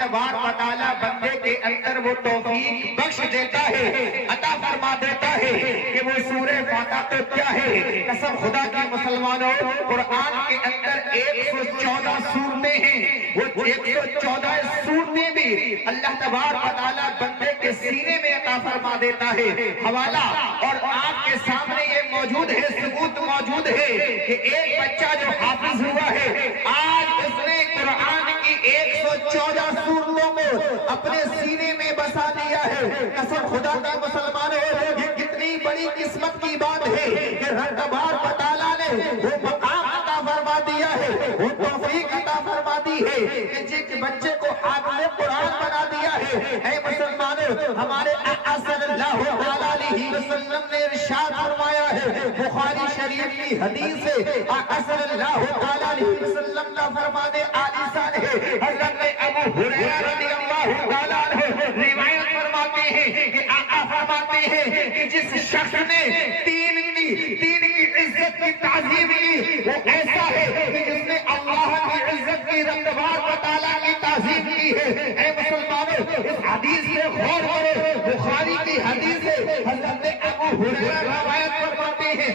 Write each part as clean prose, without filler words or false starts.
تبارک و تعالیٰ بندے کے اندر وہ توفیق بخش دیتا ہے، عطا فرما دیتا ہے کہ وہ سورہ فاتحہ تو کیا ہے، قسم خدا کی مسلمانوں، قرآن کے اندر 114 سورتیں ہیں، وہ 114 سورتیں بھی اللہ تبارک و تعالیٰ بندے کے سینے میں عطا فرما دیتا ہے۔ حوالہ اور آپ کے سامنے یہ موجود ہے، ثبوت موجود ہے کہ ایک بچہ جو حافظ ہوا ہے، آج اس نے قرآن کی 114 سورتوں کو اپنے سینے میں بسا دیا ہے۔ قسم خدا کا مسلمانوں، یہ کتنی بڑی قسمت کی بات ہے کہ رب تبارک و تعالیٰ نے وہ مقام عطا فرما دیا ہے، وہ توفیق عطا فرما دی ہے کہ جس بچے کو حافظ قرآن بنا دیا ہے۔ اے مسلمانوں، ہمارے آقا صلی اللہ علیہ وسلم نے ارشاد فرمایا ہے، بخاری شریف کی حدیث ہے، آقا صلی اللہ علیہ وسلم کا فرمان عالی شان ہے۔ حضرت ابو ہریرہ رضی اللہ تعالیٰ عنہ روایت فرماتے ہیں کہ آقا فرماتے ہیں کہ جس شخص نے تین کی عزت کی تعظیم کی، وہ ایسا ہے کہ جس نے اللہ کی عزت کی، رب تبارک و تعالیٰ کی تعظیم کی ہے۔ اے مسلمانوں، اس حدیث سے غور کرو، بخاری کی حدیث ہے، حضرت ابو ہریرہ روایت فرماتے ہیں،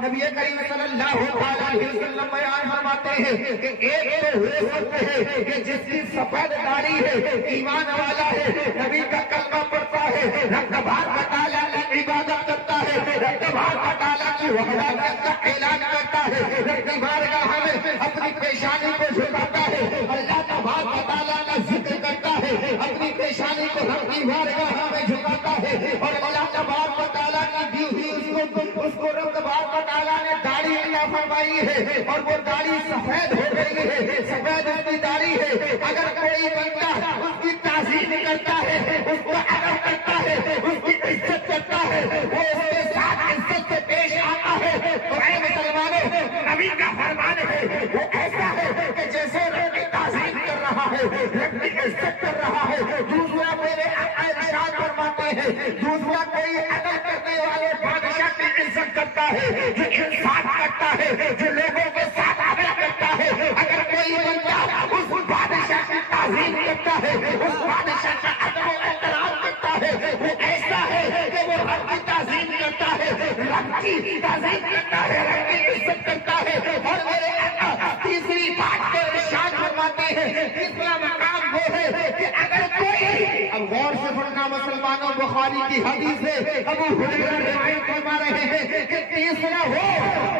نبی کریم صلی اللہ علیہ وسلم بیان فرماتے ہیں کہ ایک تو ہو سکتے ہیں کہ جس کی سفید داڑھی ہے، ایمان والا ہے، نبی کا کلمہ پڑھتا ہے، رب تبارک و تعالیٰ کی عبادت کرتا ہے، رب تبارک و تعالیٰ کی وحدانیت کا اعلان کرتا ہے، رب کی بارگاہ میں اپنی پیشانی کو جھکاتا ہے، اللہ تبارک و تعالیٰ کا ذکر کرتا ہے، اپنی پیشانی کو رب کی بارگاہ میں جھکاتا ہے، اور اللہ تبارک و تعالیٰ کی دی ہوئی اس کو رب تبارک و تعالیٰ نے داڑھی عطا فرمائی ہے، اور وہ داڑھی سفید ہو گئی ہے، سفید اس کی داڑھی ہے۔ اگر کوئی بندہ اس کی تعظیم کرتا ہے، اس کو ادب کرتا ہے، اس کی عزت کرتا ہے، وہ اس کے ساتھ عزت سے پیش آتا ہے، تو اے مسلمانوں، نبی کا فرمان ہے، وہ ایسا ہے کہ جیسے رب کی تعظیم کر رہا ہے، رب کی عزت کر رہا ہے۔ دوسرا میرے آقا ارشاد فرماتے ہیں، دوسرا کوئی ادب کرنے والے بادشاہ کی عزت کرتا ہے، جو انصاف کرتا ہے، جو لوگوں کے ساتھ عدل کرتا ہے۔ اگر کوئی بندہ اس بادشاہ کی تعظیم کرتا ہے، اس بادشاہ کا ادب و احترام کرتا ہے، وہ ایسا ہے کہ وہ رب کی تعظیم کرتا ہے، رب کی تعظیم کرتا ہے، رب کی عزت کرتا ہے۔ اور میرے آقا تیسری بات کو ارشاد فرماتے ہیں، تیسرا مقام وہ ہے کہ اگر کوئی، اب غور سے پڑھنا مسلمانوں، بخاری کی حدیث ہے، ابو ہریرہ روایت فرما رہے ہیں کہ تیسرا وہ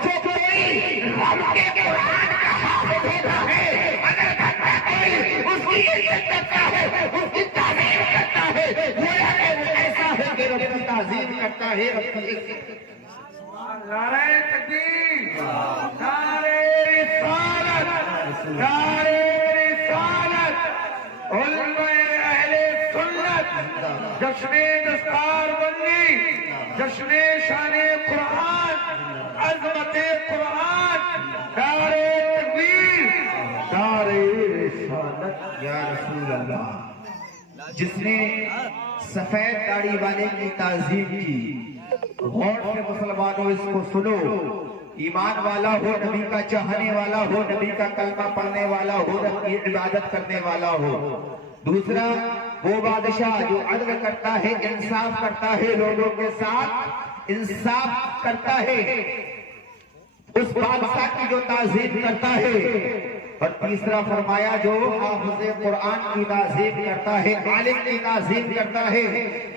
جو کوئی رب کے قرآن کا حافظ ہوتا ہے، اگر بندہ کوئی اس کی عزت کرتا ہے، اس کی تعظیم کرتا ہے، گویا کہ وہ ایسا ہے کہ رب کی تعظیم کرتا ہے، رب کی عزت۔ نعرہ تکبیر، نعرہ رسالت، نعرہ رسالت، علماء اہل سنت، جشن دستار بندی، جشن شان قرآن، عظمت قرآن، نعرہ تکبیر، نعرہ رسالت۔ یا رسول اللہ، جس نے سفید داڑھی والے کی تعظیم کی، غور سے مسلمانوں اس کو سنو، ایمان والا ہو، نبی کا چاہنے والا ہو، نبی کا کلمہ پڑھنے والا ہو، رب کی عبادت کرنے والا ہو۔ دوسرا وہ بادشاہ جو عدل کرتا ہے، انصاف کرتا ہے، لوگوں کے ساتھ انصاف کرتا ہے، اس بادشاہ کی جو تعظیم کرتا ہے۔ اور تیسرا فرمایا جو حافظ قرآن کی تعظیم کرتا ہے، عالم کی تعظیم کرتا ہے،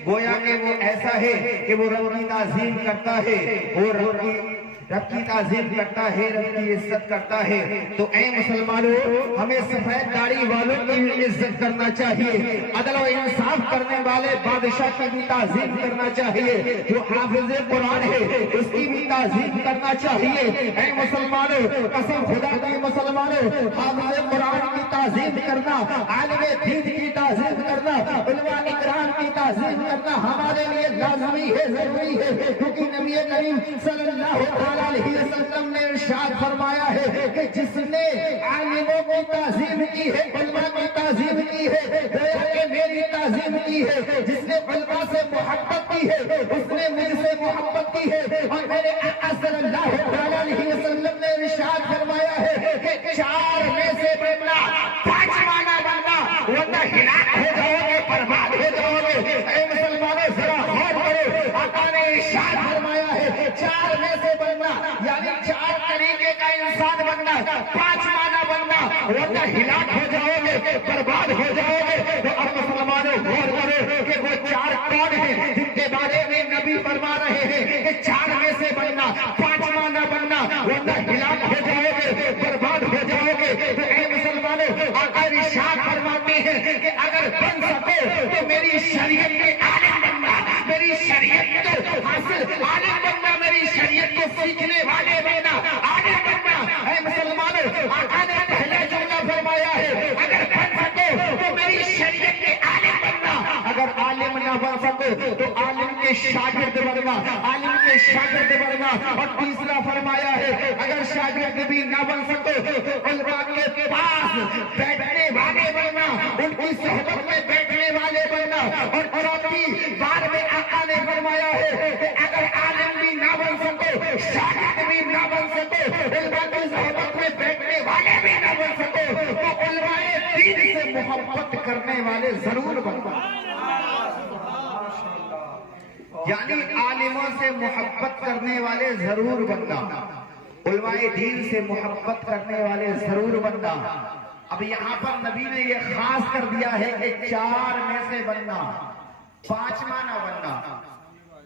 گویا کہ وہ ایسا ہے کہ وہ رب کی تعظیم کرتا ہے، اور رب کی تعظیم کرتا ہے، رب کی عزت کرتا ہے۔ تو اے مسلمانوں، ہمیں سفید داڑھی والوں کی بھی عزت کرنا چاہیے، عدل و انصاف کرنے والے بادشاہ کی بھی تعظیم کرنا چاہیے، جو حافظ قرآن ہے اس کی بھی تعظیم کرنا چاہیے۔ اے مسلمانوں، قسم خدا کی مسلمانوں، حافظ قرآن کی تعظیم کرنا، عالم دین کی تعظیم کرنا، علماء اکرام کی تعظیم کرنا ہمارے لیے لازمی ہے، ضروری ہے، کیونکہ نبی کریم صلی اللہ علیہ وسلم نے ارشاد فرمایا ہے کہ جس نے عالموں کی تعظیم کی ہے، علماء کی تعظیم کی ہے، گویا کہ میری تعظیم کی ہے، جس نے علماء سے محبت کی ہے اس نے مجھ سے محبت کی ہے۔ اور میرے آقا صلی اللہ علیہ وسلم نے ارشاد فرمایا ہے کہ چار میں سے بندہ، پانچواں بندہ ورنہ ہلاک ہو جاؤ گے، برباد ہو جاؤ گے۔ اے مسلمانوں ذرا غور کرو، آقا نے ارشاد فرمایا ہے چار میں سے بننا، یعنی چار طریقے کا انسان بننا، پانچ معنی بننا، ورنہ ہلاک ہو جاؤ گے، برباد ہو جاؤ گے۔ تو اب مسلمانوں غور کرو کہ وہ چار کون ہیں جن کے بارے میں نبی فرما رہے ہیں کہ چار میں سے بننا، پانچ معنی بننا، ورنہ ہلاک ہو جاؤ گے، برباد ہو جاؤ گے۔ تو اے مسلمانوں آقا ارشاد فرماتے ہیں کہ اگر بن سکو تو میری شریعت کے عالم بننا، میری شریعت کو حاصل عالم بننا، میری شریعت کو سیکھنے والے بننا، عالم بننا۔ اے مسلمانوں آقا نے پہلا جملہ فرمایا ہے اگر بن سکو تو میری شریعت کے عالم بننا، اگر عالم نہ بن سکو تو عالم کے شاگرد بننا، عالم کے شاگرد بننا۔ اور تیسرا فرمایا ہے اگر شاگرد بھی نہ بن سکو تو علماء کے پاس بیٹھنے والے بننا، ان کی صحبت میں بیٹھنے والے بننا۔ اور چوتھی بار میں آقا نے فرمایا ہے کہ اگر عالم بھی نہ بن سکو، شاگرد بھی نہ بن سکو، علماء کی صحبت میں بیٹھنے والے بھی نہ بن سکو تو علماء دین سے محبت کرنے والے ضرور بننا، یعنی عالموں سے محبت کرنے والے ضرور بننا، علماء دین سے محبت کرنے والے ضرور بننا۔ اب یہاں پر نبی نے یہ خاص کر دیا ہے کہ چار میں سے بننا، پانچ معنی بننا،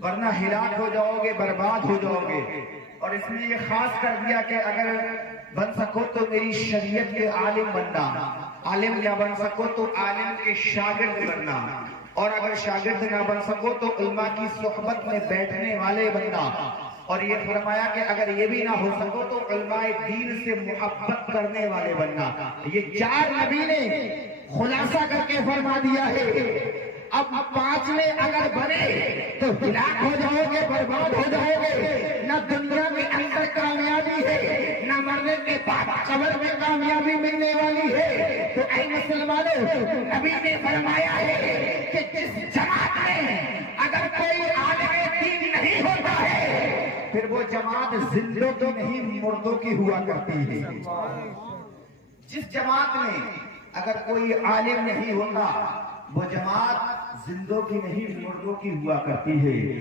ورنہ ہلاک ہو جاؤ گے، برباد ہو جاؤ گے۔ اور اس نے یہ خاص کر دیا کہ اگر بن سکو تو میری شریعت کے عالم بننا، عالم نہ بن سکو تو عالم کے شاگرد بننا، اور اگر شاگرد نہ بن سکو تو علماء کی صحبت میں بیٹھنے والے بننا۔ اور یہ فرمایا کہ اگر یہ بھی نہ ہو سکو تو علماء دین سے محبت کرنے والے بننا۔ یہ چار نبی نے خلاصہ کر کے فرما دیا ہے۔ اب پانچ میں اگر بنے تو ہلاک ہو جاؤ گے، برباد ہو جاؤ گے، نہ دنیا کے اندر کامیابی ہے، نہ مرنے کے بعد قبر میں کامیابی ملنے والی ہے۔ تو اے مسلمانوں نبی نے فرمایا ہے کہ جس جماعت میں اگر کوئی عالم دین نہیں ہوتا ہے پھر وہ جماعت زندوں کی نہیں مردوں کی ہوا کرتی ہے۔ جس جماعت میں اگر کوئی عالم نہیں ہوتا وہ جماعت زندوں کی نہیں مردوں کی ہوا کرتی ہے۔